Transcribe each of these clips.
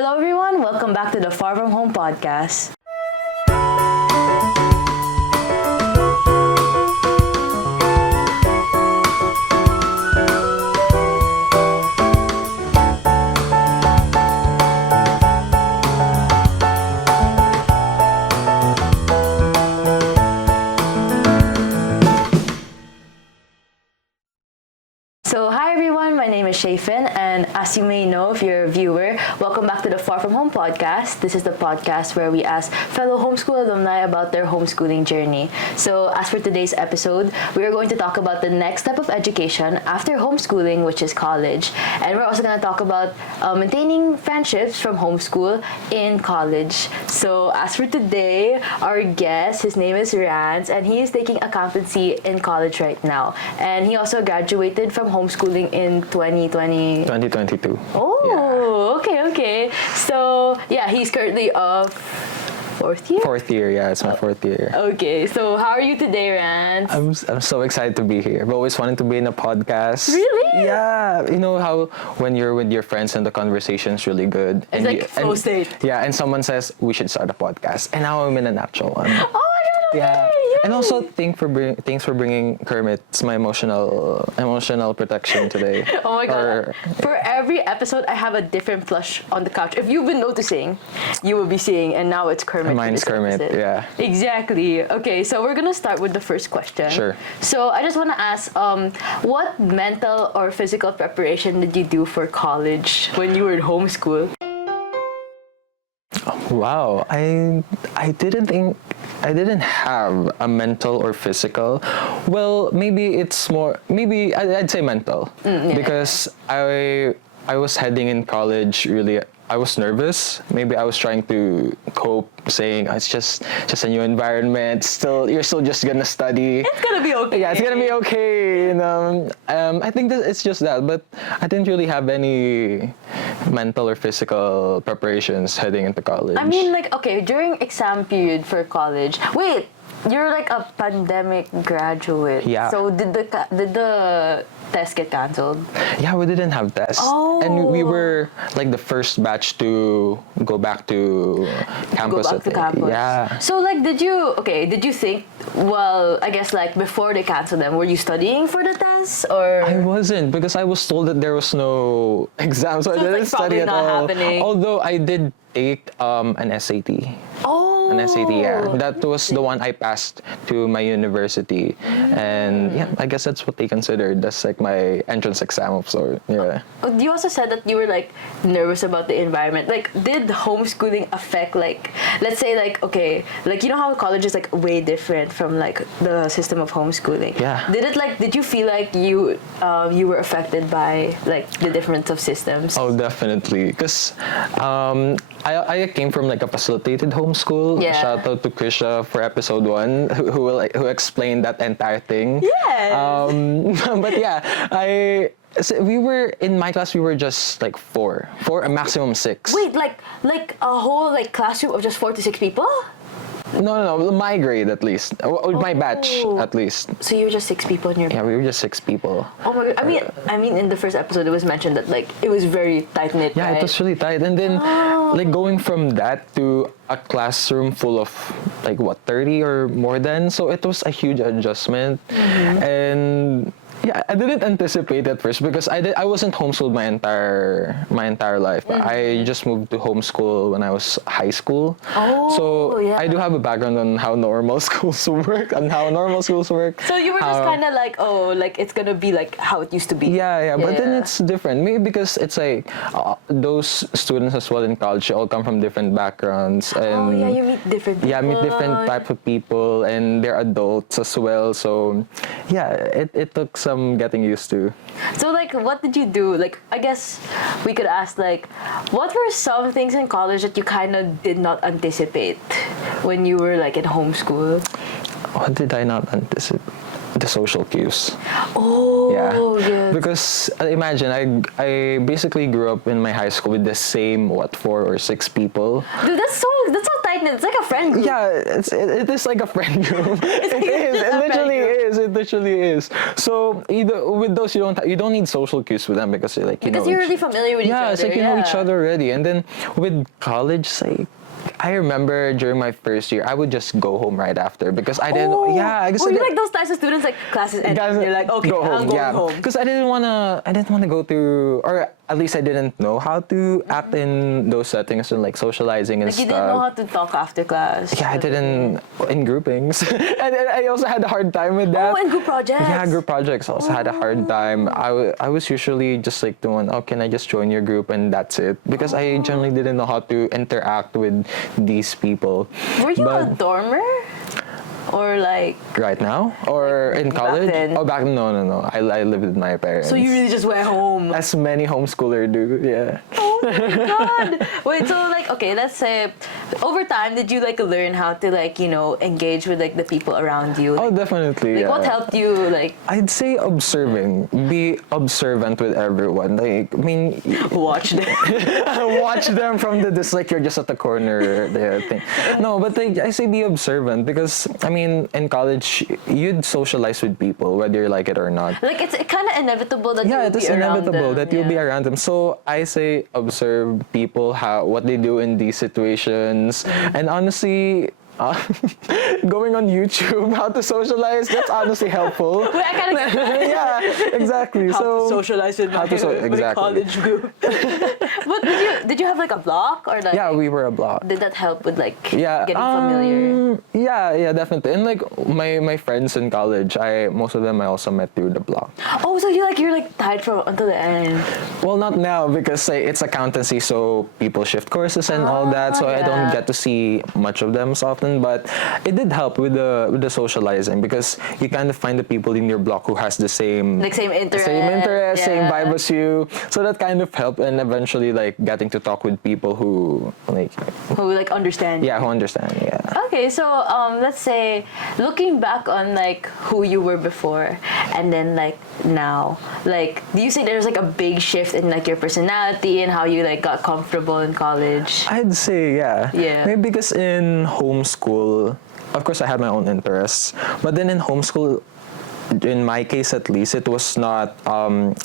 Hello everyone, welcome back to the Far From Home podcast. So hi everyone, my name is Sheyfin, and as you may know if you're a viewer, welcome back to the Far From Home podcast. This is the podcast where we ask fellow homeschool alumni about their homeschooling journey. So as for today's episode, we are going to talk about the next step of education after homeschooling, which is college. And we're also going to talk about maintaining friendships from homeschool in college. So as for today, our guest, his name is Rance, and he is taking accountancy in college right now. And he also graduated from homeschooling in 2022. Oh, yeah. Okay. So, yeah, he's currently fourth year? Fourth year, yeah, it's my fourth year. Okay, so how are you today, Rance? I'm so excited to be here. I've always wanted to be in a podcast. Really? Yeah, you know how when you're with your friends and the conversation's really good. It's like flow state. Yeah, and someone says, we should start a podcast. And now I'm in an actual one. Oh my god, yeah. yay. And also, thanks for bringing Kermit. It's my emotional protection today. Oh my god. For every episode, I have a different plush on the couch. If you've been noticing, you will be seeing, and now it's Kermit. Mine's Kermit, yeah. Exactly. Okay, so we're gonna start with the first question. Sure. So I just want to ask, what mental or physical preparation did you do for college when you were in homeschool? Wow, I didn't have a mental or physical. Well, maybe I'd say mental, because I was heading in college really. I was nervous. Maybe I was trying to cope, saying it's just a new environment. You're still just gonna study. It's gonna be okay. Yeah, it's gonna be okay. I think that it's just that, but I didn't really have any mental or physical preparations heading into college. I mean, during exam period for college. Wait, you're like a pandemic graduate. Yeah. So did the test get cancelled? Yeah, we didn't have tests. Oh. And we were like the first batch to go back to campus. Yeah. So did you think, well, I guess before they canceled them, were you studying for the tests or? I wasn't, because I was told that there was no exam, so I didn't study at all. Happening. Although I did take an SAT. Oh. An SAT, yeah. That was the one I passed to my university. And yeah, I guess that's what they considered. That's like my entrance exam of sort. Yeah. You also said that you were nervous about the environment. Did homeschooling affect let's say you know how college is way different from the system of homeschooling? Yeah. Did you feel like you were affected by the difference of systems? Oh, definitely. Because I came from a facilitated homeschool. Yeah. Shout out to Krisha for episode 1 who explained that entire thing. Yeah. But yeah, we were in my class. We were just four, a maximum 6. Wait, a whole classroom of just 4 to 6 people? No, my grade at least. My batch at least. So you were just 6 people in your. Yeah, we were just 6 people. Oh my god! I mean, in the first episode, it was mentioned that it was very tight knit. Yeah, right? it was really tight, and then going from that to a classroom full of 30 or more than. So it was a huge adjustment, and. Yeah, I didn't anticipate at first because I wasn't homeschooled my entire life. I just moved to homeschool when I was high school. Oh, so yeah. I do have a background on how normal schools work and how normal schools work. So you were just kind of it's gonna be how it used to be. Yeah. But then it's different. Maybe because it's those students as well in college all come from different backgrounds. And you meet different people. Yeah, meet different type of people, and they're adults as well. So yeah, it took some getting used to. So what did you do? I guess we could ask what were some things in college that you kind of did not anticipate when you were in homeschool? What did I not anticipate? The social cues. Oh, yeah. Because imagine I basically grew up in my high school with the same 4 or 6 people. Dude, that's so tight knit. It's like a friend group. Yeah, it is like a friend group. It literally is. it literally is. So either with those you don't need social cues with them because like you Because know you're really familiar with each other. yeah, it's like you know each other already. And then with college, like I remember during my first year, I would just go home right after because I didn't. Oh. Yeah, I guess Were you like those types of students like classes end and you're like, okay, I'm going home. Because I didn't wanna. I didn't wanna go through, or at least I didn't know how to act in those settings and like socializing and Like you stuff. didn't know how to talk after class. Yeah, I didn't in groupings, and I also had a hard time with that. Oh, and group projects. Yeah, group projects also had a hard time. I was usually just like doing, oh, can I just join your group and that's it? Because I generally didn't know how to interact with these people. Were you a But dormer? Or like... right now? Or in back college? then? Oh, back no. I lived with my parents. So you really just went home? As many homeschooler do, yeah. Oh my god! Wait, so like, okay, let's say, over time, did you like learn how to like, you know, engage with like the people around you? Oh, Like, definitely. like Yeah. what helped you like I'd say observing. Be observant with everyone. Like, I mean, watch them? watch them from the this like you're just at the corner there thing. No, but like I say be observant because I mean in college you'd socialize with people whether you like it or not. Like it's kind of inevitable that Yeah, you'll it is be around inevitable them. that you'll be around them. So I say observe people, how what they do in these situations, and honestly. Going on YouTube, how to socialize, that's honestly helpful. Wait, I kind of Yeah, exactly. how so to socialize with my, my exactly. college group. But did you have like a block or like? Yeah, we were a block. Did that help with like Yeah, getting familiar? Yeah, definitely. And like my friends in college, most of them I also met through the block. Oh, so you're like tied from until the end. Well, not now because it's accountancy, so people shift courses and all that. So I don't yeah. get to see much of them so often. But it did help with the socializing because you kind of find the people in your block who has the same Like same interest. same yeah. vibe as you. So that kind of helped, and eventually like getting to talk with people who Who like understand. who understand. Yeah. Okay, so let's say looking back on like who you were before and then like now, like do you say there's like a big shift in like your personality and how you like got comfortable in college? I'd say yeah. Yeah. Maybe because in homeschool, of course I had my own interests, but then in homeschool, in my case at least, it was not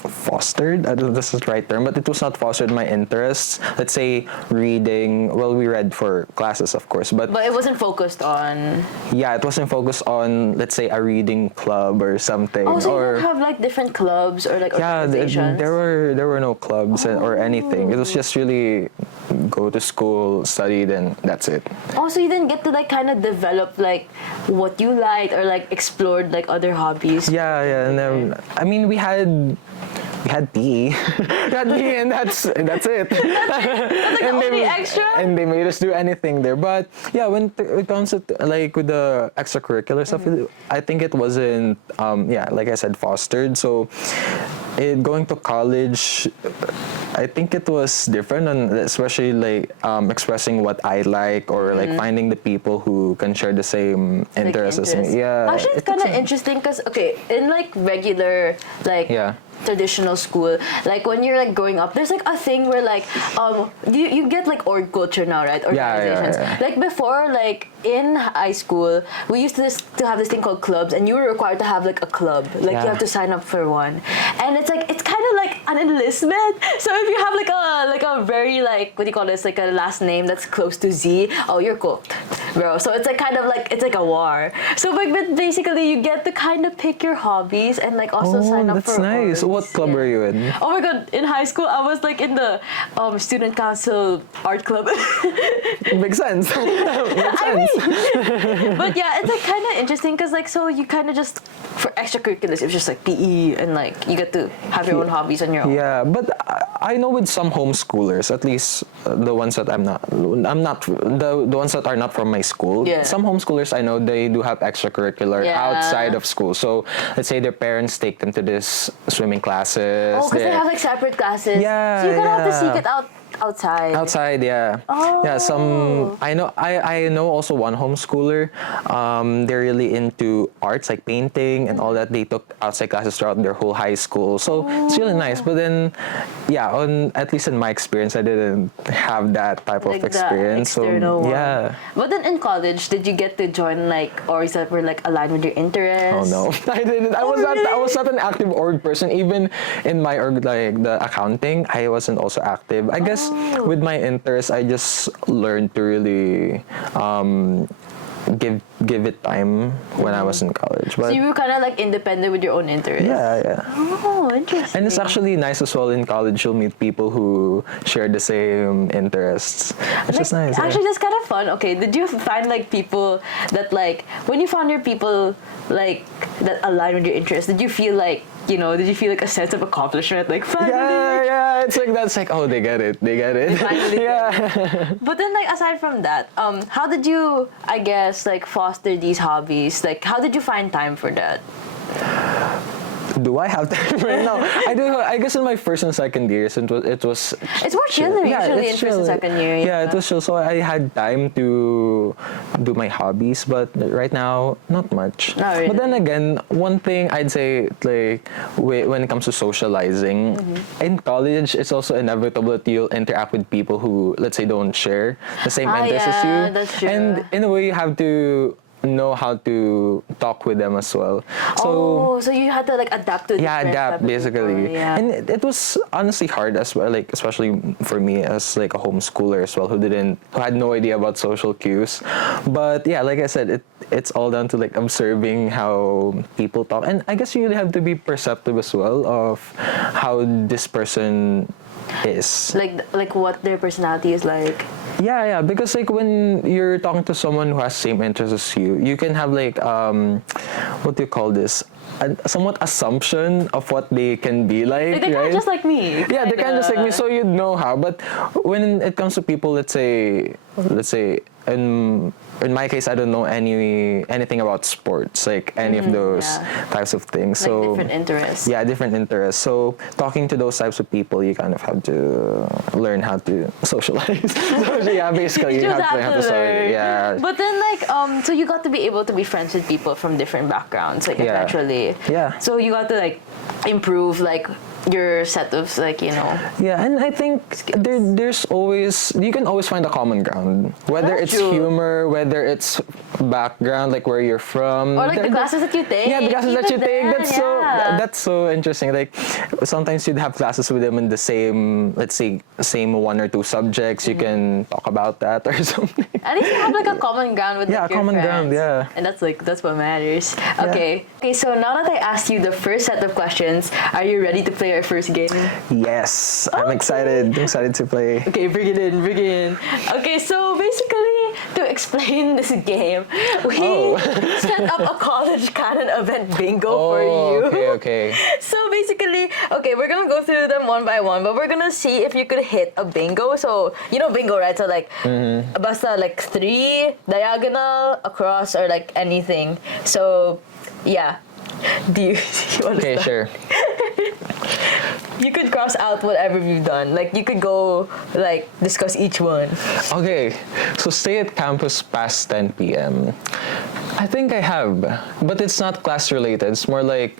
fostered. I don't know if this is the right term, but it was not fostered my interests. Let's say reading. Well, we read for classes, of course, but But it wasn't focused on. yeah, it wasn't focused on, let's say, a reading club or something. Oh, so you or don't have like different clubs or like yeah, organizations? there were no clubs or anything. It was just really go to school, study, then that's it. Oh, so you didn't get to like kind of develop like what you liked or like explored like other hobbies? Yeah, and then I mean we had PE, we had PE, and that's it. That's like the only extra? And they made us do anything there. But yeah, when it comes to like with the extracurricular stuff, I think it wasn't like I said, fostered. So going to college, I think it was different, and especially like expressing what I like or like finding the people who can share the same interests as me. Yeah, Actually, it's kind of interesting because okay, in like regular like traditional school, like when you're like growing up, there's like a thing where like you get like org culture now, right? Organizations. Yeah. Like before, like in high school, we used to have this thing called clubs, and you were required to have like a club. Like you have to sign up for one, and it's kind of like an enlistment. So if you have like a very like what do you call this, like a last name that's close to Z, oh you're cooked, bro. So it's like kind of like it's like a war. So like but basically you get to kind of pick your hobbies and like also sign up that's for nice. orgs. What club were you in? Oh my god! In high school, I was like in the student council art club. Makes sense. But yeah, it's like kind of interesting because like so you kind of just for extracurriculars, it's just like PE and like you get to have your own hobbies on your own. Yeah, but I know with some homeschoolers, at least the ones that I'm not the ones that are not from my school. Yeah. Some homeschoolers I know they do have extracurricular outside of school. So let's say their parents take them to this swimming classes. Oh, because they have like separate classes. Yeah, So you kind of have to yeah. seek it out outside? Outside, yeah. Yeah, I know also one homeschooler. They're really into arts like painting and all that. They took outside classes throughout their whole high school. So it's really nice. But then yeah, on at least in my experience, I didn't have that type Like of the experience. So external one. yeah. But then in college, did you get to join like orgs that were like aligned with your interests? Oh no, I didn't. I was not an active org person. Even in my org, like the accounting, I wasn't also active. I guess with my interests, I just learned to really give it time when I was in college. But So you were kind of like independent with your own interests. yeah. Oh, interesting. And it's actually nice as well in college. You'll meet people who share the same interests. It's just nice. Yeah. Actually, that's kind of fun. Okay, did you find like people that like when you found your people like that align with your interests? Did you feel like a sense of accomplishment? Like finally. Yeah. It's like that's like, oh, they get it. They finally Yeah. But then, like, aside from that, how did you, I guess, like, foster these hobbies? Like, how did you find time for that? Do I have time right now? I do. I guess in my first and second years, it was. It's more chill usually in first and second year. Yeah, it was chill. So I had time to do my hobbies, but right now, not much. Not really. But then again, one thing I'd say, like, when it comes to socializing, in college, it's also inevitable that you'll interact with people who, let's say, don't share the same interests as you. That's true. And in a way, you have to know how to talk with them as well. So so you had to like adapt to different type adapt of basically. people, yeah. And it was honestly hard as well, like especially for me as like a homeschooler as well, who had no idea about social cues. But yeah, like I said, it's all down to like observing how people talk, and I guess you really have to be perceptive as well of how this person is. Like what their personality is like. Yeah, because like when you're talking to someone who has same interests as you can have like what do you call this? A somewhat assumption of what they can be like, They're kind right? of just like me. Yeah, they're kind of just like me, so you'd know how. But when it comes to people, let's say, in my case, I don't know anything about sports, like any of those types of things. Like So different interests. yeah, different interests. So talking to those types of people, you kind of have to learn how to socialize. So yeah, basically you have to learn how to socialize. Yeah. But then like so you got to be able to be friends with people from different backgrounds, like eventually. Yeah. So you got to like improve like your set of like, Yeah, and I think there's always, you can always find a common ground, whether That's it's true. humor, whether it's background, like where you're from, or like the classes that you take. Yeah, the classes that you even take. then, That's so interesting. Like sometimes you'd have classes with them in the same, let's say, same one or two subjects. You can talk about that or something. At least you have like a common ground with like, your common ground, friends. yeah. And that's what matters. Okay. Okay, so now that I asked you the first set of questions, are you ready to play our first game? Yes, I'm excited. I'm excited to play. Okay, bring it in. Okay, so basically, to explain this game, we set up a college canon event bingo for you. Okay. So basically, okay, we're gonna go through them one by one, but we're gonna see if you could hit a bingo. So, you know bingo, right? So like, basta like 3, diagonal, across, or like anything. So, yeah. Do you want to Okay, start? sure. You could cross out whatever you've done. Like, you could go, like, discuss each one. Okay, so stay at campus past 10 p.m. I think I have, but it's not class related. It's more like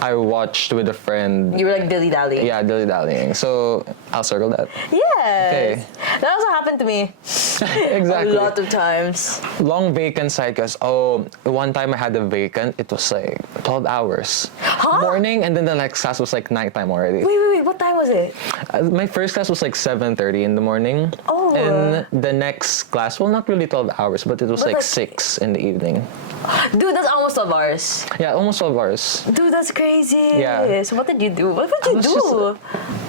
I watched with a friend. You were, like, dilly-dallying. Yeah, dilly-dallying. So I'll circle that. Yes. Okay. That also happened to me. Exactly. A lot of times. Long vacant side because, one time I had a vacant, it was like 12 hours. Huh? Morning, and then the next class was like nighttime already. Wait, what time was it? My first class was like 7:30 in the morning. Oh. And the next class, well, not really 12 hours, but it was But like like- 6 in the evening. Dude, that's almost 12 hours. Yeah, almost 12 hours. Dude, that's crazy. Yeah. So what did you do? What would you do?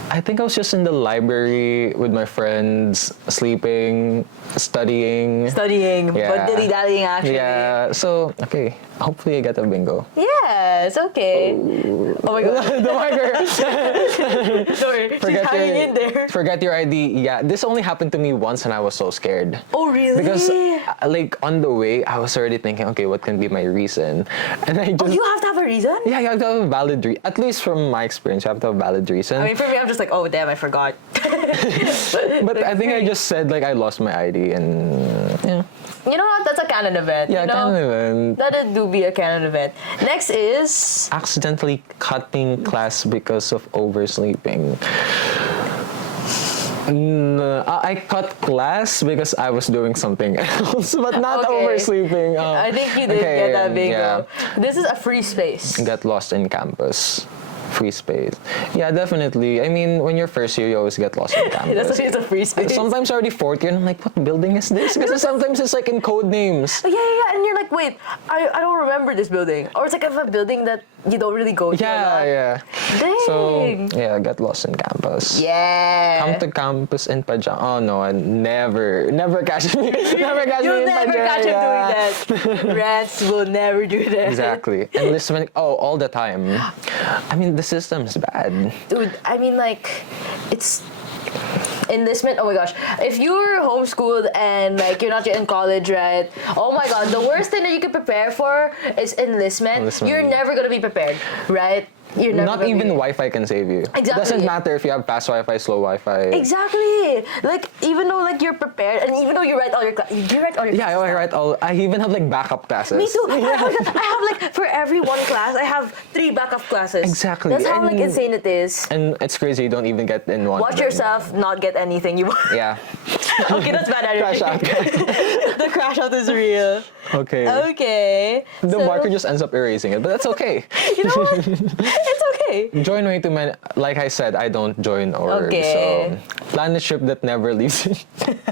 I think I was just in the library with my friends, sleeping, studying. Studying, Yeah. but dilly-dallying actually. Yeah, so, okay, hopefully I get a bingo. Yes, okay. Oh my god. The marker! Sorry, she's hanging in there. Forget your ID. Yeah, this only happened to me once and I was so scared. Oh really? Because, like, on the way, I was already thinking, okay, what can be my reason? And I just... Oh, you have to have a reason? Yeah, you have to have a valid reason. At least from my experience, you have to have a valid reason. I mean, for me, I'm just like, oh damn, I forgot. But I think I just said like I lost my ID and yeah. You know what? That's a canon event. Yeah, you know? canon event. That do be a canon event. Next is Accidentally cutting class because of oversleeping. No, I cut class because I was doing something else, but not Okay. oversleeping. I think you did get that bingo. Yeah. This is a free space. Get lost in campus. Free space. Yeah, definitely. I mean, when you're first year, you always get lost in campus. That's it's a free space. Sometimes already fourth year, and I'm like, what building is this? Because sometimes it's like in code names. Yeah, and you're like, wait, I don't remember this building. Or it's like a building that you don't really go to a lot. Yeah. Dang. So, yeah, get lost in campus. Yeah. Come to campus in pajama. Oh no, I never catch me. Never catch me You'll in never pajama. catch him doing that. Rance will never do that. Exactly. Enlistment, all the time. I mean, the system's bad. Dude, I mean, like, it's enlistment. Oh my gosh, if you're homeschooled and like you're not yet in college, right? Oh my god, the worst thing that you can prepare for is enlistment. You're never gonna be prepared, right? You're never Not gonna even be. Wi-Fi can save you. Exactly. Doesn't matter if you have fast Wi-Fi, slow Wi-fi. Exactly. Like even though like you're prepared and even though you write all your Yeah, I write all. I even have like backup classes. Me too. I have like for every one class, I have 3 backup classes. Exactly. That's how like And- insane it is. And it's crazy you don't even get in one. Watch of them. yourself not get anything you want. Yeah. Okay, that's bad energy. Crash out. The crash out is real. Okay. Okay. The so, marker just ends up erasing it, but that's okay. You know what? It's okay. Join way too many. Like I said, I don't join org. Okay. So plan a trip that never leaves.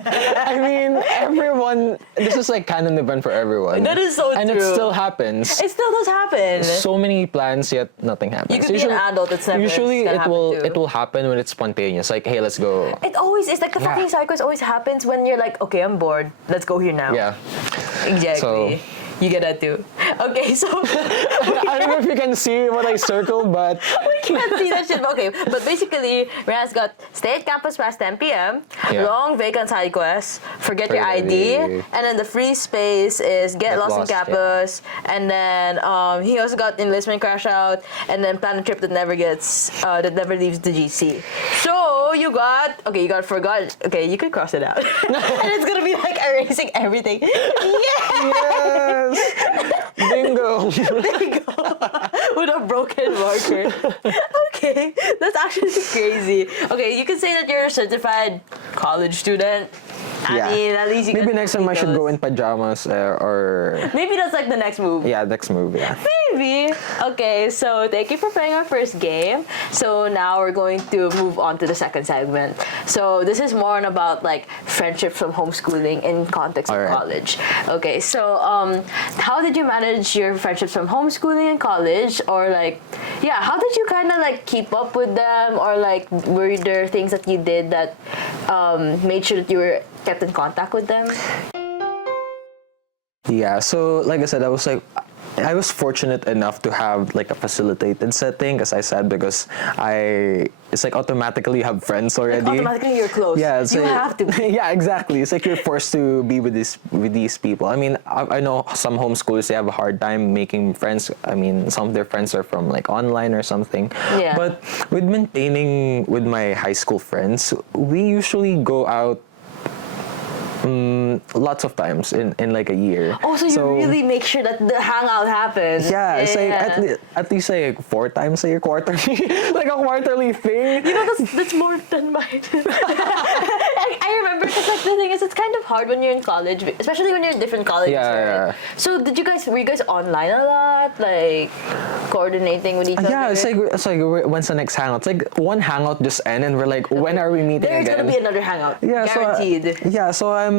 I mean, everyone. This is like canon event for everyone. That is so and true. it still happens. It still does happen. So many plans yet nothing happens. You could be an adult, it's never Usually gonna happen too. it will happen when it's spontaneous. Like, hey, let's go. It always is like the Yeah. fucking cycles always happens when you're like, okay, I'm bored. Let's go here now. Yeah. Exactly. You get that too. Okay, so I don't know if you can see what I circled, but we can't see that shit. Okay, but basically, Rance got stay at campus past 10 p.m. Yeah. Long vacant side quest. Forget your Forget ID, ID. and then the free space is get lost in lost, yeah. campus. And then he also got enlistment crash out, and then plan a trip that never leaves the GC. So you got forgot. Okay, you could cross it out, and it's gonna be like erasing everything. Yeah. yes, bingo. Bingo. With a broken marker. Okay, that's actually crazy. Okay, you can say that you're a certified college student. I mean, at least you Maybe can next time I should those. go in pajamas or Maybe that's like the next move. yeah, next move. Yeah. Maybe. Okay, so thank you for playing our first game. So now we're going to move on to the second segment. So this is more on about like friendship from homeschooling in context of Alright. college. Okay, so how did you manage your friendships from homeschooling in college? Or like, yeah, how did you kind of like keep up with them? Or like, were there things that you did that made sure that you were kept in contact with them? Yeah, so like I said, I was fortunate enough to have like a facilitated setting, as I said, because it's like automatically have friends already. Automatically you're close. Yeah, it's you like- have to be. Yeah, exactly. It's like you're forced to be with these people. I mean, I know some homeschoolers, they have a hard time making friends. I mean, some of their friends are from like online or something. Yeah. But with maintaining with my high school friends, we usually go out lots of times in like a year. Oh, so you really make sure that the hangout happens. Yeah, it's like at least like 4 times a year, quarterly, like a quarterly thing. You know, that's more than mine. I remember, because like the thing is, it's kind of hard when you're in college, especially when you're in different colleges, Yeah. right? So were you guys online a lot, like coordinating with each other? Yeah, it's like when's the next hangout? It's like one hangout just end and we're like, when are we meeting There's again? gonna be another hangout. Yeah, Guaranteed. So I'm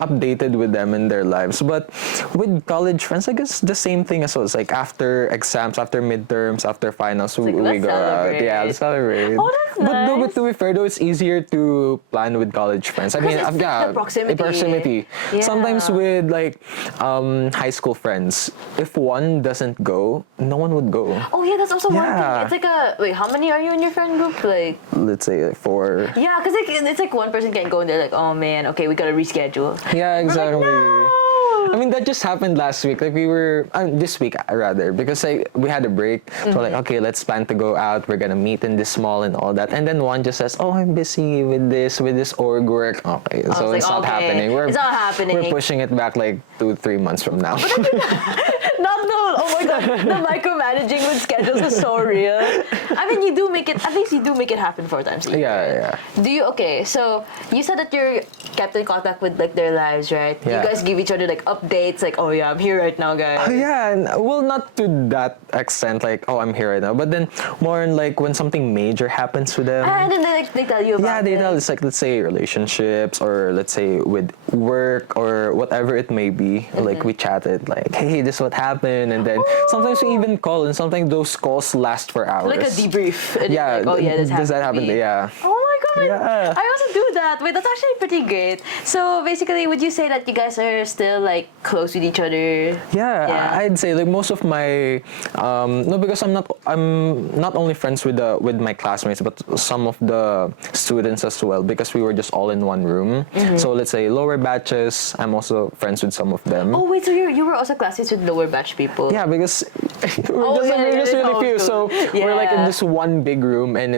updated with them in their lives. But with college friends, I guess the same thing as well. It's like after exams, after midterms, after finals, we let's go out. celebrate. Yeah, let's celebrate. Oh, that's But nice. to be fair though, it's easier to plan with college friends. I mean, Because it's yeah, the proximity. Yeah. Sometimes with like high school friends, if one doesn't go, no one would go. Oh yeah, that's also one Yeah. thing. It's like wait, how many are you in your friend group? Like, Let's say like 4. yeah, because it's like one person can't go and they're like, oh man, okay, we gotta reschedule. Yeah, We're like, exactly. no! I mean, that just happened last week. Like we were this week rather, because we had a break. So like, okay, let's plan to go out. We're gonna meet in this mall and all that. And then one just says, "Oh, I'm busy with this org work." Okay, so it's not happening. It's not happening. We're pushing it back like 2-3 months from now. Not the, oh my god, the micromanaging with schedules is so real. I mean, you do make it, at least you do make it happen 4 times a year. Yeah. Do you, okay, so you said that you're kept in contact with like their lives, right? Yeah. You guys give each other like updates, like, oh yeah, I'm here right now, guys. Oh, yeah, and well, not to that extent, like, oh, I'm here right now, but then more in like when something major happens to them. And then they tell you about Yeah, they tell. It's like, let's say relationships, or let's say with work, or whatever it may be. Like we chatted, like, hey, this is what happened, and then sometimes we even call, and sometimes those calls last for hours. like a debrief. And Yeah. like, oh yeah, this happened. Does that happen? To me. Yeah. Oh my god. Yeah. I also do that. Wait, that's actually pretty great. So basically, would you say that you guys are still like close with each other? Yeah, I'd say like most of my no, because I'm not only friends with my classmates, but some of the students as well, because we were just all in one room. So let's say lower batches, I'm also friends with some of them. Oh wait, so you were also classmates with lower batch people? Yeah, because Oh, we're just really few, so Yeah. we're like in this one big room, and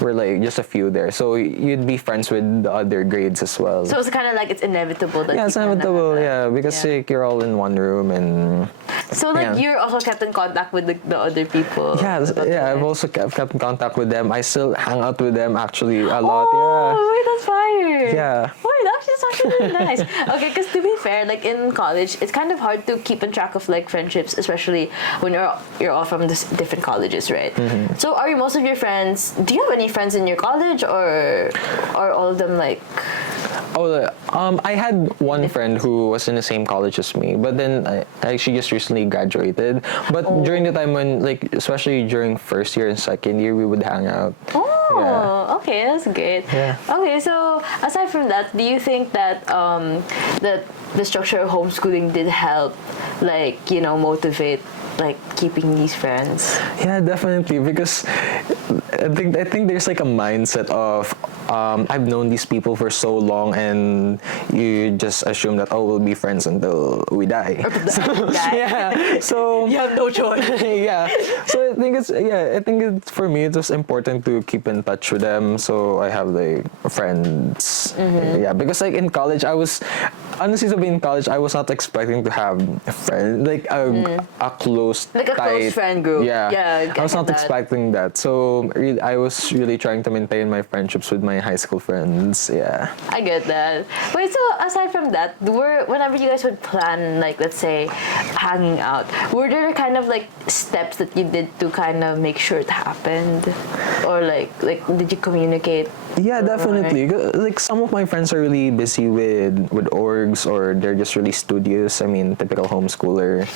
we're like just a few there. So you'd be friends with the other grades as well. So it's kind of like it's inevitable that Yeah, it's inevitable. Yeah, because like, you're all in one room, and so like yeah. you're also kept in contact with the other people. yeah. I've also kept in contact with them. I still hang out with them actually a lot. Oh, wait, that's fire. Yeah. Wait, that's actually really nice. Okay, because to be fair, like in college, it's kind of hard to keep in track of like friendships, especially when you're all from different colleges, right? So are most of your friends? Do you have any friends in your college, or are all of them like? Oh, I had one friend who was in the same college as me, but then she just recently graduated. But during the time when, like, especially during first year and second year, we would hang out. Okay, that's great. Yeah. Okay, so aside from that, do you think that that the structure of homeschooling did help, like, motivate like keeping these friends? Yeah, definitely, because I think there's like a mindset of I've known these people for so long, and you just assume that we'll be friends until we die. Yeah. So You have no choice. yeah. So I think it's for me it was important to keep in touch with them. So I have like friends. Yeah, because like in college honestly, in college I was not expecting to have a friend, like a close Like a close tight, friend group. Yeah, I was not expecting that. So I was really trying to maintain my friendships with my high school friends. Yeah. I get that. Wait, so aside from that, whenever you guys would plan, like, let's say, hanging out, were there kind of like steps that you did to kind of make sure it happened, or like did you communicate? Yeah, definitely. Like some of my friends are really busy with orgs, or they're just really studious. I mean, typical homeschooler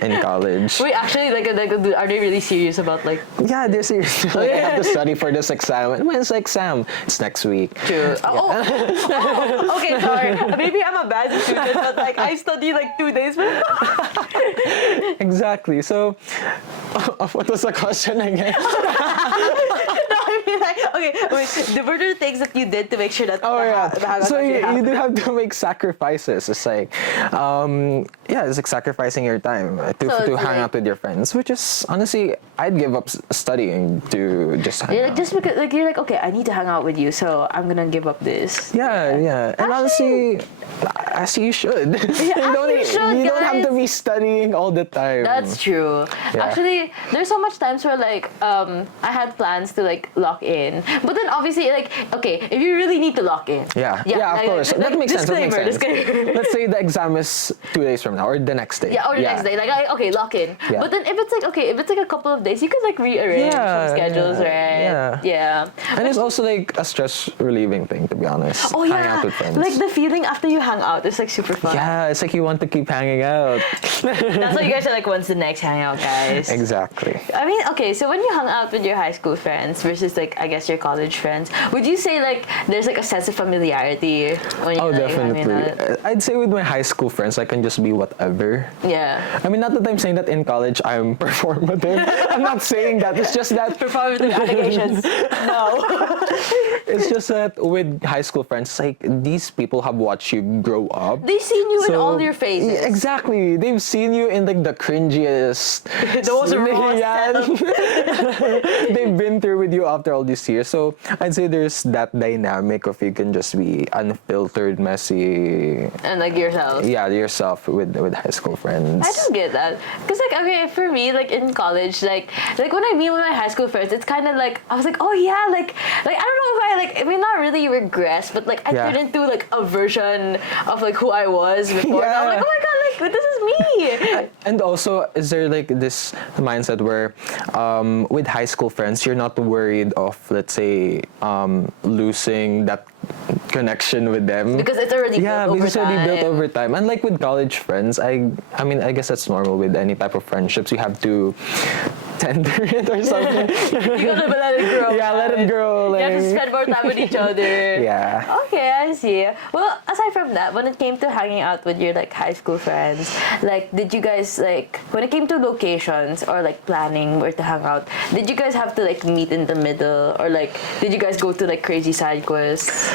in college. Wait, actually, like, are they really serious about like? Yeah, they're serious. Like, I have to study for this exam. When's the exam? It's next week. True. Okay, sorry. Maybe I'm a bad student, but like I study like 2 days. Exactly. So, what was the question again? No, I mean like, okay, wait, were there things that you did to make sure that the hangout So actually you do happened? have to make sacrifices. It's like, it's like sacrificing your time to it's hang like- out with your friends, which is honestly, I'd give up studying to just hang Yeah, out. like, just because like you're like, okay, I need to hang out with you, so I'm gonna give up this. Yeah. And honestly, as you should. You don't have to be studying all the time. That's true. Yeah. Actually, there's so much times where like I had plans to like lock in, but then obviously like, okay, if you really need to lock in. Yeah, of like, course. like, That makes sense. disclaimer. Let's say the exam is 2 days from now, or the next day. Yeah, or the next day. Like, okay, lock in. Yeah. But then if it's like a couple of days, you could like rearrange some schedules, right? Yeah. And it's also like a stress relieving thing, to be honest. Oh Hang yeah. out with friends. Like the feeling after you hang out is like super fun. Yeah, it's like you want to keep hanging out. That's why you guys are like, when's the next hangout, guys? Exactly. I mean, okay, so when you hung out with your high school friends versus like, I guess your college friends, would you say like there's like a sense of familiarity when you're like hanging out? Definitely. I'd say with my high school friends, I can just be whatever. Yeah. I mean, not that I'm saying that in college I'm performative. I'm not saying that. It's just that Performative allegations. No. it's just that with high school friends, like these people have watched you grow up. They've seen you in So- all your phases. Exactly. They've seen you in like the cringiest. The most raw They've been through with you after all these years. So I'd say there's that dynamic of you can just be unfiltered, messy. And like yourself. Yeah, yourself with high school friends. I don't get that. Because, like, okay, for me, like, in college, like when I meet with my high school friends, it's kind of like, I was like, oh, yeah, like, I don't know if I mean, not really regress, but, like, I Yeah. turned into, like, a version of, like, who I was before. And I'm Yeah. like, oh, my God, like, this is me. And also, is there like this mindset where with high school friends, you're not worried of, let's say, losing that connection with them? Because it's already Yeah, built over because it's already built time. over time. And like with college friends, I mean, I guess that's normal with any type of friendships. You have to tender it or something. You gotta let it grow. Yeah, let it right? grow. You have to like- spend more time with each other. Yeah. Okay, I see. Well, aside from that, when it came to hanging out with your like high school friends, like did you guys like when it came to locations or like planning where to hang out, did you guys have to like meet in the middle or like did you guys go to like crazy side quests?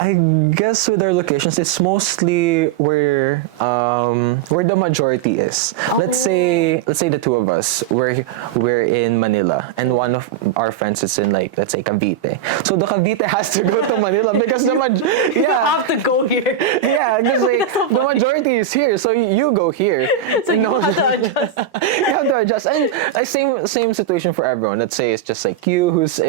I guess with our locations, it's mostly where the majority is. Let's say the two of us we're in Manila, and one of our friends is in like let's say Cavite. So the Cavite has to go to Manila because You have to go here. yeah, because like the majority is here, so you go here. So you have to adjust. You have to adjust, and same situation for everyone. Let's say it's just like you who's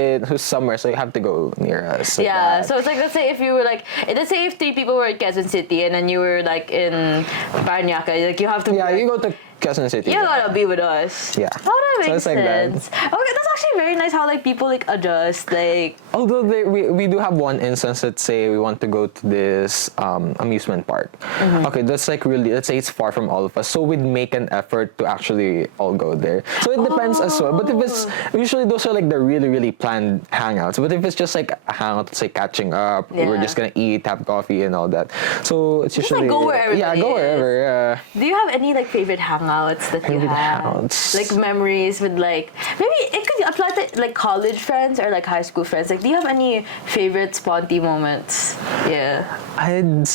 somewhere, so you have to go near us. like Yeah, that. so it's like let's say if you were like let's say if three people were in Quezon City and then you were like in Paranaque, like you have to Yeah, be, you go to Quezon City. you gotta be with us. Yeah. Oh, that So makes it's like that. sense. Okay, that's actually very nice how like people like adjust. Like Although we do have one instance, let's say we want to go to this amusement park. Mm-hmm. Okay, that's like really, let's say it's far from all of us, so we'd make an effort to actually all go there. So it depends as well. But if it's, usually those are like the really, really planned hangouts. But if it's just like a hangout, let's say catching up, we're Yeah. just gonna eat, have coffee and all that. So it's Just, usually, like, go where yeah, everybody go is. wherever, yeah. do you have any like favorite hangouts that you Favorite have? hangouts? Like memories with like maybe it could apply to like college friends or like high school friends. Like do you have any favorite sponty moments? Yeah.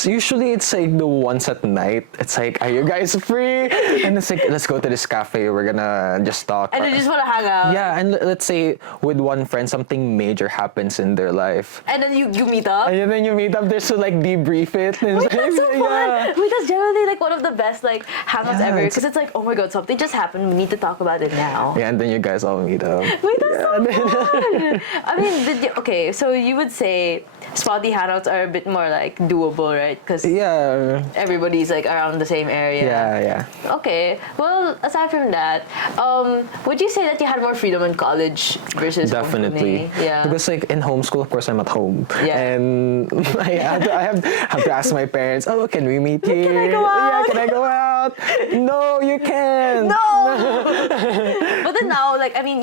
Usually it's like the ones at night. It's like, are you guys free? And it's like, let's go to this cafe. We're gonna just talk. And you just wanna hang out. Yeah, and let's say with one friend something major happens in their life. And then you meet up. And then you meet up there to like debrief it. And Wait, it's that's so like, fun! yeah. Wait, that's generally like one of the best like hangouts Yeah, ever it's- because it's like, oh my god, something just happened. We need to talk about it now. Yeah, and then you guys all meet up. Wait, that's so fun! I mean, okay, so you would say spotty hangouts are a bit more like doable, right? Because Yeah. everybody's like around the same area. Yeah. Okay. Well, aside from that, would you say that you had more freedom in college versus Definitely. homeschooling? Yeah. Because like in homeschool, of course, I'm at home. Yeah. And I have to ask my parents, oh, can we meet here? Can I go out? Yeah, can I go out? No, you can't. no. But then now, like, I mean,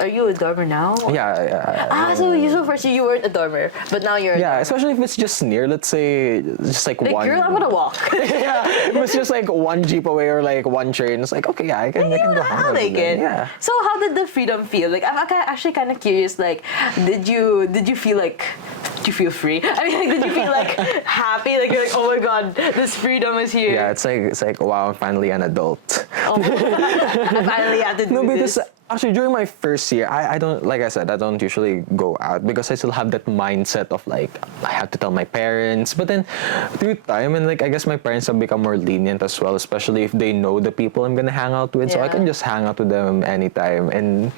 are you a dormer now? Yeah. So first you weren't a dormer, but now you're. Yeah, especially if it's just near, let's say, just like Like, one. girl, I'm gonna walk. Yeah, if it's just like one jeep away or like one train, it's like, okay, yeah, I can go hang I'll out with make them. it. Yeah. So how did the freedom feel? Like, I'm actually kind of curious. Like, did you feel like? Did you feel free? I mean, like, did you feel like happy? Like, you're like, oh my god, this freedom is here. Yeah, it's like wow, I'm finally an adult. Oh, I finally have to do No, because this. actually during my first year, I don't, like I said, I don't usually go out because I still have that mindset of like I have to tell my parents. But then through time and like I guess my parents have become more lenient as well, especially if they know the people I'm gonna hang out with. So I Yeah. can just hang out with them anytime and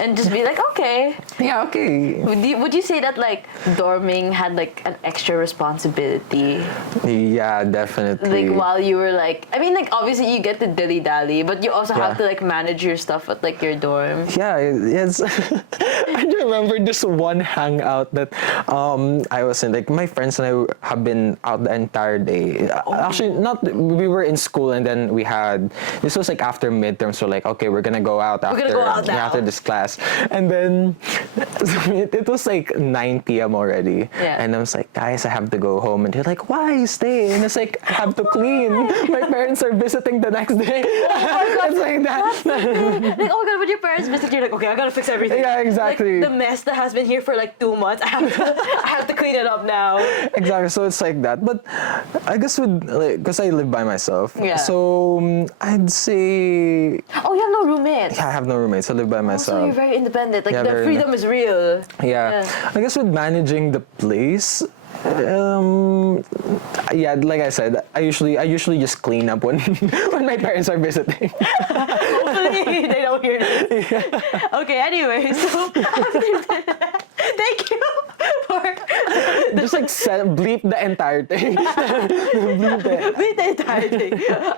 And just be like, okay. yeah, okay. Would you say that like dorming had like an extra responsibility? Yeah, definitely. Like while you were like, I mean, like obviously you get to dilly dally, but you also have Yeah. to like manage your stuff at like your dorm. Yeah, it's. I remember this one hangout that I was in. Like my friends and I have been out the entire day. Actually, not. We were in school and then we had. This was like after midterm, so like okay, we're gonna go out after gonna go out now. after this class, and then it was like 9 p.m. already, Yeah. and I was like, guys, I have to go home, and they're like, why stay? And it's like I have to clean. My parents are visiting the next day. Oh my God, It's like that. like, oh my god, but your parents visit, you're like, okay, I gotta fix everything. Yeah, exactly. Like, the mess that has been here for like 2 months, I have to clean it up now. Exactly. So it's like that. But I guess because I live by myself. Yeah. So I'd say Oh, you have no roommates. I have no roommates. I live by Oh, so myself. you're very independent. Like Yeah, the very freedom is real. Yeah. I guess with managing the place, yeah, like I said, I usually just clean up when when my parents are visiting. Hopefully they don't hear this. Yeah. Okay, anyway, so thank you for Just like bleep the entire thing. Bleep the entire thing.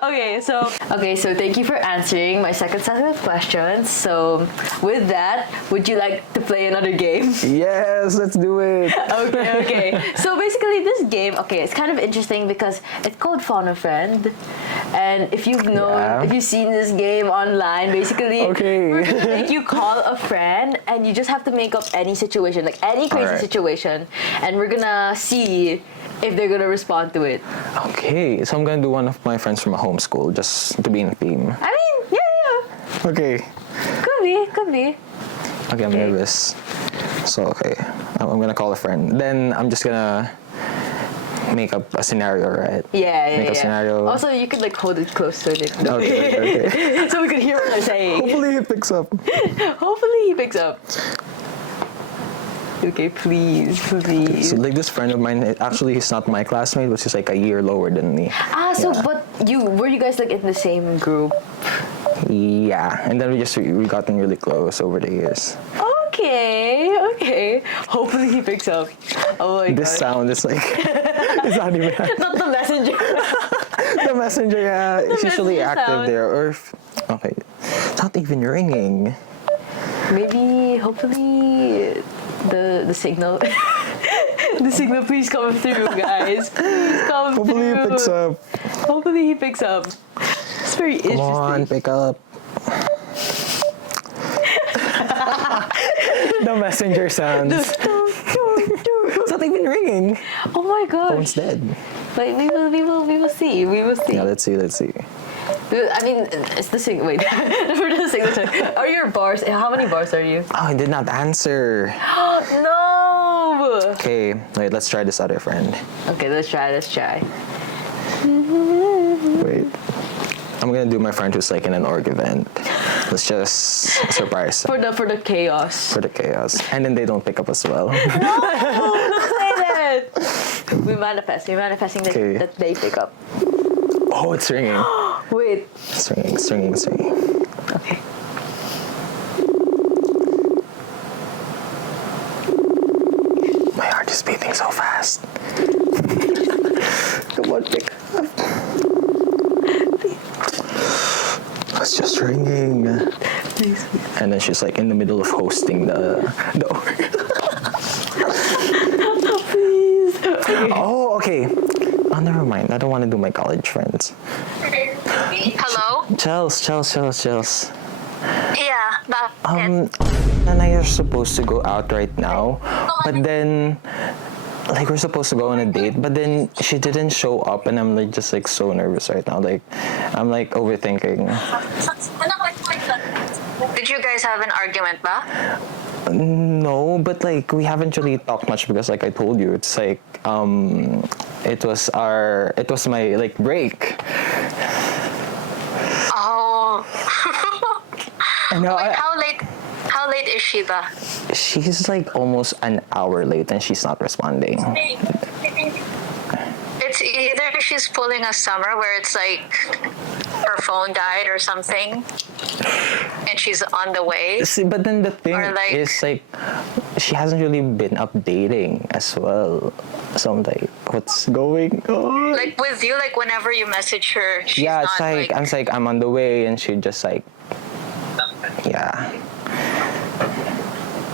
Okay, so thank you for answering my second set of questions. So with that, would you like to play another game? Yes, let's do it. Okay. So basically, this game, it's kind of interesting because it's called Phone a Friend, and if you've seen this game online, basically, we're gonna make you call a friend, and you just have to make up any situation, like any crazy situation, and we're gonna see if they're gonna respond to it. Okay, so I'm gonna do one of my friends from a homeschool just to be in theme. I mean, yeah. Okay. Could be. Okay, I'm nervous. So, okay. I'm gonna call a friend. Then I'm just gonna make up a scenario, right? Yeah. Make a scenario. Also, you could like hold it close to it. Okay. So we could hear what they're saying. Hopefully he picks up. Hopefully he picks up. Okay, please. So like this friend of mine, actually he's not my classmate, but he's like a year lower than me. But were you guys like in the same group? Yeah, and then we gotten really close over the years. Okay. Hopefully he picks up. Oh my god. This sound is like it's not even Not the messenger. the messenger. Yeah, it's usually messenger active sound. there. Okay, it's not even ringing. Maybe hopefully the signal. The signal, please come through, guys. Please come Hopefully through. he picks up. Hopefully he picks up. It's very interesting. Come on, pick up. The messenger sounds. It's not even ringing. Oh my gosh. Phone's dead. Like we will see. Yeah, let's see. I mean, it's the sing. Wait, for the signature. Are your bars? How many bars are you? Oh, I did not answer. No. Okay, wait. Let's try this other friend. Okay, let's try. Wait. I'm gonna do my friend who's like in an org event. Let's just surprise them. For the chaos. For the chaos. And then they don't pick up as well. No, don't say that. We're manifesting that they pick up. Oh, it's ringing. Wait. It's ringing. Okay. My heart is beating so fast. Come on, pick up. It's just ringing. Please. And then she's like in the middle of hosting the org. Please. Oh, okay. Oh, never mind. I don't want to do my college friends. Hello? Chels. Yeah, And I are supposed to go out right now, but then like we're supposed to go on a date, but then she didn't show up, and I'm like just like so nervous right now. Like I'm like overthinking. Did you guys have an argument ba? No, but like we haven't really talked much because like I told you, it's like it was my like break. Oh. And now Wait, how late is she ba? she's like almost an hour late and she's not responding. It's either she's pulling a summer where it's like her phone died or something and she's on the way. See, but then the thing Or, like- is like she hasn't really been updating as well. So I'm like, what's going on? Like with you, like whenever you message her, she's Yeah, not it's like I'm like I'm on the way, and she just like, yeah.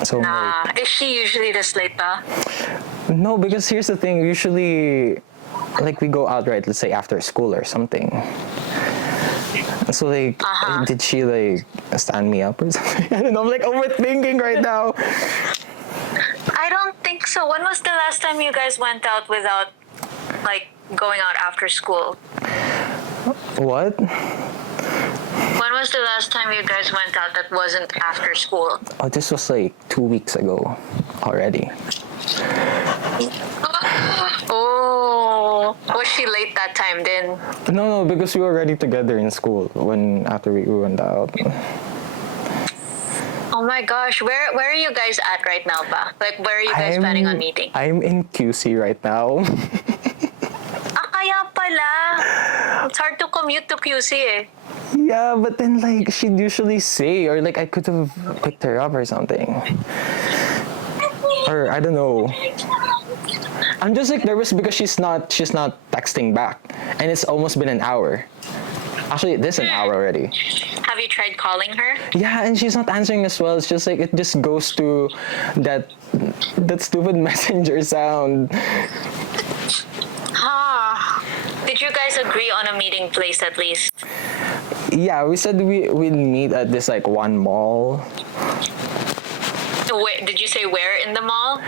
So Nah. Is she usually this late ba? no, because here's the thing. Usually, like we go out right, let's say after school or something. So like, did she like stand me up or something? I don't know. I'm like overthinking right now. I don't think so. When was the last time you guys went out without like going out after school? What? When was the last time you guys went out that wasn't after school? Oh, this was like 2 weeks ago already. Oh, was she late that time then? No, because we were already together in school after we went out. Oh my gosh, where are you guys at right now, ba? Like, where are you guys planning on meeting? I'm in QC right now. Kaya pala. It's hard to commute to QC eh. Yeah, but then like she'd usually say, or like I could have picked her up or something. Or I don't know. I'm just like nervous because she's not texting back, and it's almost been an hour. Actually, this an hour already. Have you tried calling her? Yeah, and she's not answering as well. It's just like it just goes to that stupid messenger sound. Did you guys agree on a meeting place at least? Yeah, we said we'd meet at this like one mall. Where, did you say where in the mall?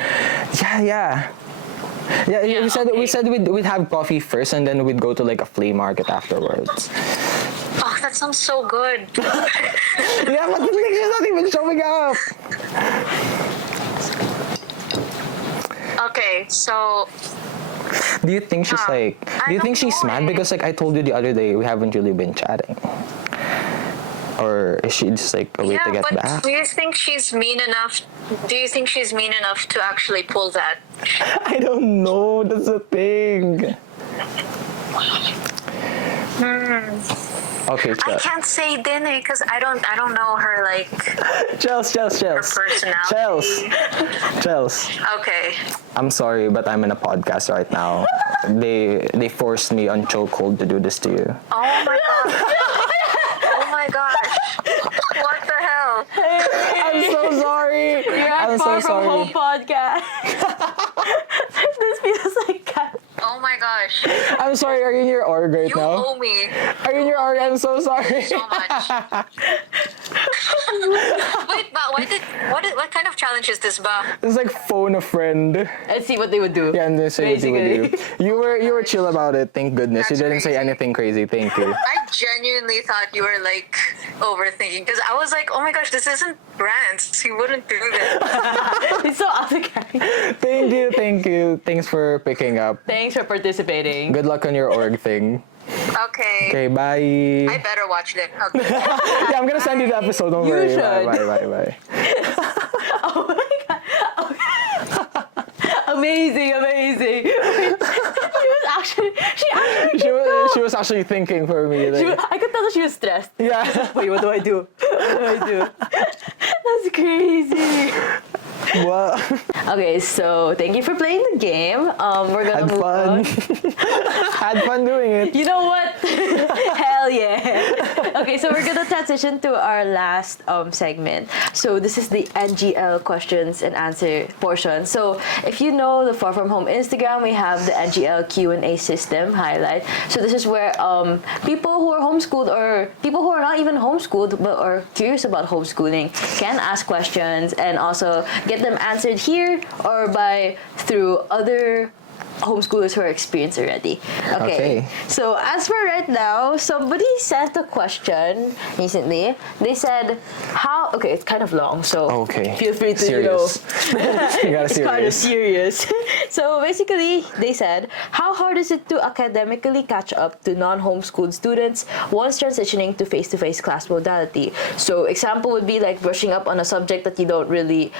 Yeah, we said we'd have coffee first and then we'd go to like a flea market afterwards. Oh, that sounds so good. Yeah, but like, she's not even showing up. Okay, so Do you think she's like? Do you think she's mad because like I told you the other day we haven't really been chatting? Or is she just like a way to get but back? do you think she's mean enough? Do you think she's mean enough to actually pull that? I don't know. That's the thing. Okay, I chill. can't say din because I don't know her like Chels. her personality. Chels. Okay. I'm sorry, but I'm in a podcast right now. They forced me on chokehold to do this to you. Oh my gosh. Oh my gosh. What the hell? I'm so sorry. You're at I'm Far so From sorry. Home podcast. This feels like cat. Oh my gosh. I'm sorry. Are you in your org right You now? owe me Are you in your org? I'm so sorry. so much. Wait, but what kind of challenge is this, ba? It's like phone a friend. Let's see what they would do. Yeah, and they say what you would do. Basically. You were chill about it. Thank goodness. That's You didn't say crazy. anything crazy. Thank you. I genuinely thought you were like overthinking because I was like, oh my gosh, this isn't Rance. He wouldn't do this. It's so out of character. Thank you. Thanks for picking up. Thanks for participating. Good luck on your org thing. Okay. Okay, bye. I better watch it. Okay. Yeah, I'm gonna send you the episode. Don't You worry. should. Bye. Oh my god. Amazing. She was actually thinking for me. Like, I could tell that she was stressed. yeah. Wait, what do I do? That's crazy. Well, Okay, so thank you for playing the game. We're gonna had move fun. on. Had fun doing it. You know what? Hell yeah. Okay, so we're gonna transition to our last segment. So this is the NGL questions and answer portion. So if you know the Far From Home Instagram, we have the NGL Q&A system highlight. So this is where people who are homeschooled or people who are not even homeschooled but are curious about homeschooling can ask questions and also get them answered here or through other homeschoolers who are experienced already. Okay. So as for right now, somebody sent a question recently. They said, how... Okay, it's kind of long, so Okay. feel free to, Serious. You gotta it's kind of serious. serious. So basically, they said, how hard is it to academically catch up to non-homeschooled students once transitioning to face-to-face class modality? So example would be like brushing up on a subject that you don't really...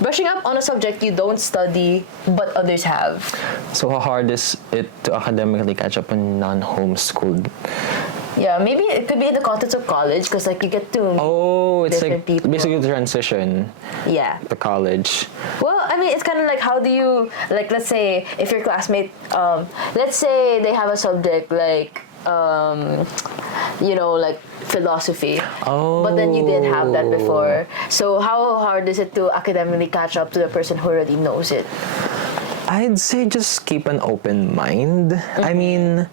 brushing up on a subject you don't study but others have. So how hard is it to academically catch up on non-homeschooled? Yeah, maybe it could be in the context of college because like you get to Oh, it's different like people. basically the transition Yeah. to college. Well, I mean, it's kind of like how do you, like, let's say if your classmate, let's say they have a subject like, like philosophy. Oh. But then you didn't have that before. So how hard is it to academically catch up to the person who already knows it? I'd say just keep an open mind. I mean,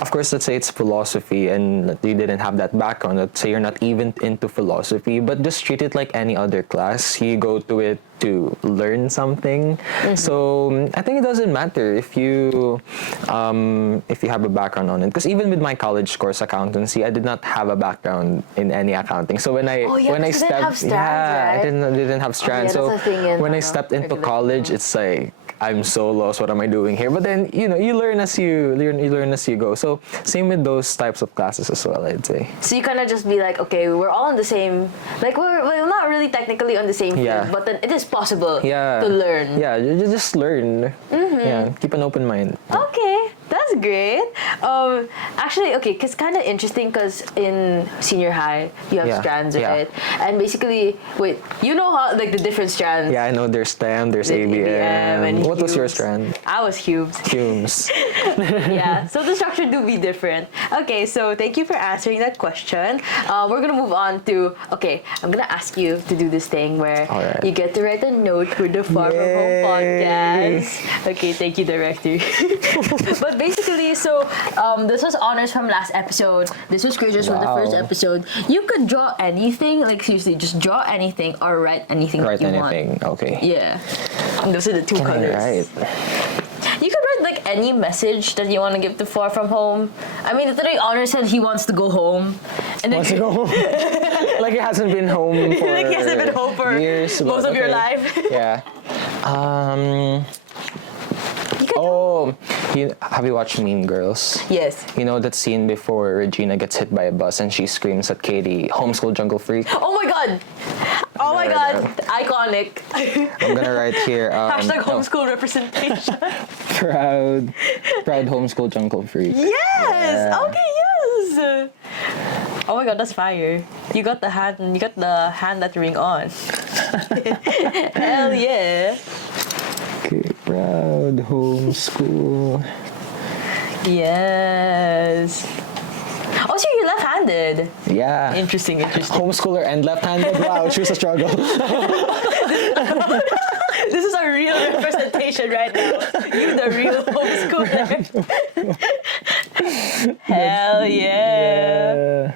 of course, let's say it's philosophy and you didn't have that background. Let's say you're not even into philosophy, but just treat it like any other class. You go to it to learn something. So I think it doesn't matter if you have a background on it. Because even with my college course, accountancy, I did not have a background in any accounting. So when I stepped, right? I didn't have strands. that's So a thing in, when I stepped into college, it's like, I'm so lost. What am I doing here? But then you learn as you go. So same with those types of classes as well, I'd say. So you kind of just be like, okay, we're all on the same, like we're not really technically on the same field, but then it is possible to learn. Yeah, you just learn. Yeah, keep an open mind. Okay, that's great. Actually, okay, because kind of interesting because in senior high you have strands, right? And basically, wait, you know how like the different strands? Yeah, I know there's STEM, there's ABM. and What was your Humes. strand? I was Humes. Humes. Yeah, so the structure do be different. Okay, so thank you for answering that question. We're gonna move on to, okay, I'm gonna ask you to do this thing where you get to write a note for the Far From Home podcast. Okay, thank you, director. But basically, so this was honors from last episode. This was quizzes from the first episode. You could draw anything, like seriously, just draw anything or write anything that you want. Okay. Yeah. Those are the two Can colors. I write? You could write like any message that you want to give to Far From Home. I mean, the today honor said he wants to go home. And Wants to go home? Like he hasn't been home for like he hasn't been home for years, most of your life. Yeah. Have you watched Mean Girls? Yes. You know that scene before Regina gets hit by a bus and she screams at Katie, "Homeschool jungle freak." Oh my god! Oh my god! Iconic. I'm gonna write here. Hashtag homeschool representation. proud homeschool jungle freak. Yes! Yeah. Okay, yes! Oh my god, that's fire. You got the hand lettering on. Hell yeah. Okay, proud homeschool. Yes. Oh, so you're left-handed. Yeah. Interesting. Homeschooler and left-handed. Wow, choose a struggle. This is a real representation right now. You the real homeschooler. Hell yeah.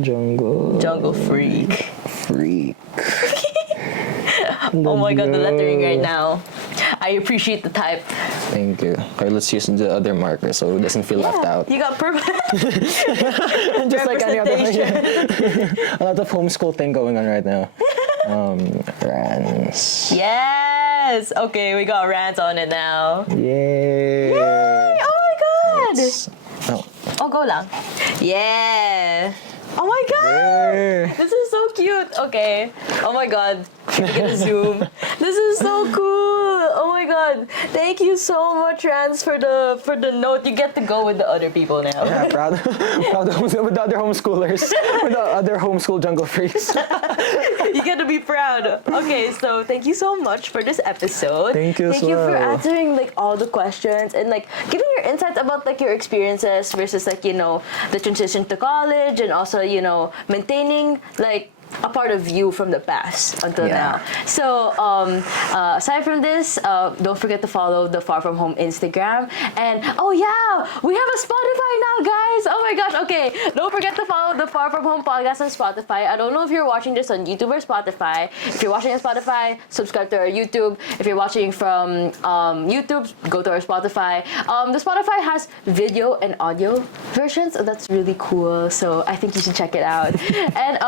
Jungle freak. Oh my god, the lettering right now. I appreciate the type. Thank you. Okay, let's use the other marker so it doesn't feel left out. You got perfect Just like any other representation. A lot of homeschool thing going on right now. Rance. Yes! Okay, we got Rance on it now. Yay! Yay! Oh my god! Oh. Go lang. Yeah! Oh my god! Yeah. This is so cute. Okay. Oh my god. We're gonna zoom. This is so cool. Oh my god. Thank you so much, Rance, for the note. You get to go with the other people now. Yeah, proud with the other homeschoolers, with the other homeschool jungle freaks. You get to be proud. Okay, so thank you so much for this episode. Thank you. Thank you for answering like all the questions and like giving your insights about like your experiences versus like the transition to college and also maintaining like a part of you from the past until now. So aside from this, don't forget to follow the Far From Home Instagram. And oh yeah, we have a Spotify now, guys. Oh my gosh. Okay, don't forget to follow the Far From Home podcast on Spotify. I don't know if you're watching this on YouTube or Spotify. If you're watching on Spotify, subscribe to our YouTube. If you're watching from YouTube, go to our Spotify. The Spotify has video and audio versions. So that's really cool. So I think you should check it out. And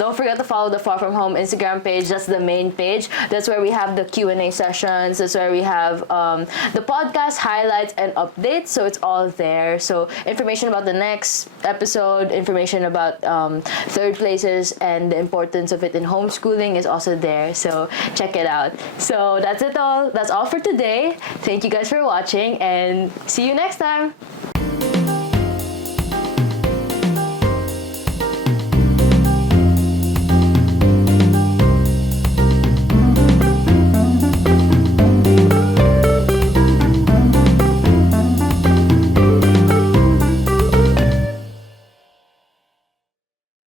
don't forget to follow the Far From Home Instagram page. That's the main page. That's where we have the Q&A sessions. That's where we have the podcast highlights and updates. So it's all there. So information about the next episode, information about third places and the importance of it in homeschooling is also there. So check it out. So that's all for today. Thank you guys for watching and see you next time.